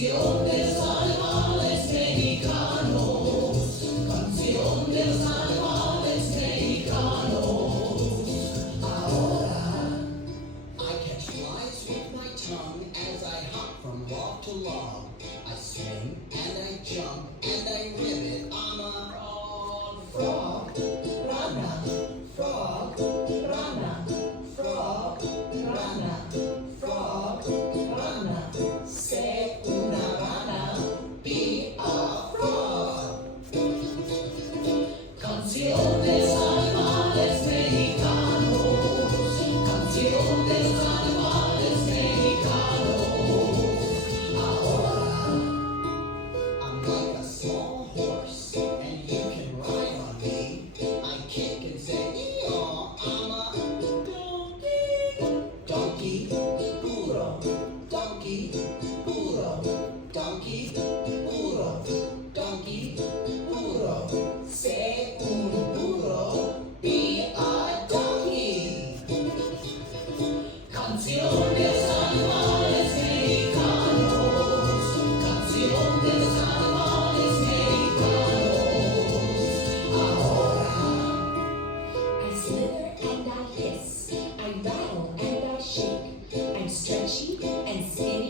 Canción de los animales mexicanos, canción de los animales mexicanos. Ahora, I catch flies with my tongue as I hop from log to log. I swing and I jump and I rivet. I'm a frog, rana, frog, rana, frog, rana, frog, rana. Say una rana, be a frog. Canción de los animales mexicanos, canción de los animales mexicanos. Ahora, I'm like a small horse, and you can ride on me. I kick and say, "Ee-yaw, I'm a donkey, donkey, burro, donkey, burro, donkey, burro, donkey, burro." Say un burro, be a donkey. Canción de los animales mexicanos, canción de los animales mexicanos. Ahora, I slither and I hiss, I rattle and I shake. I'm stretchy and skinny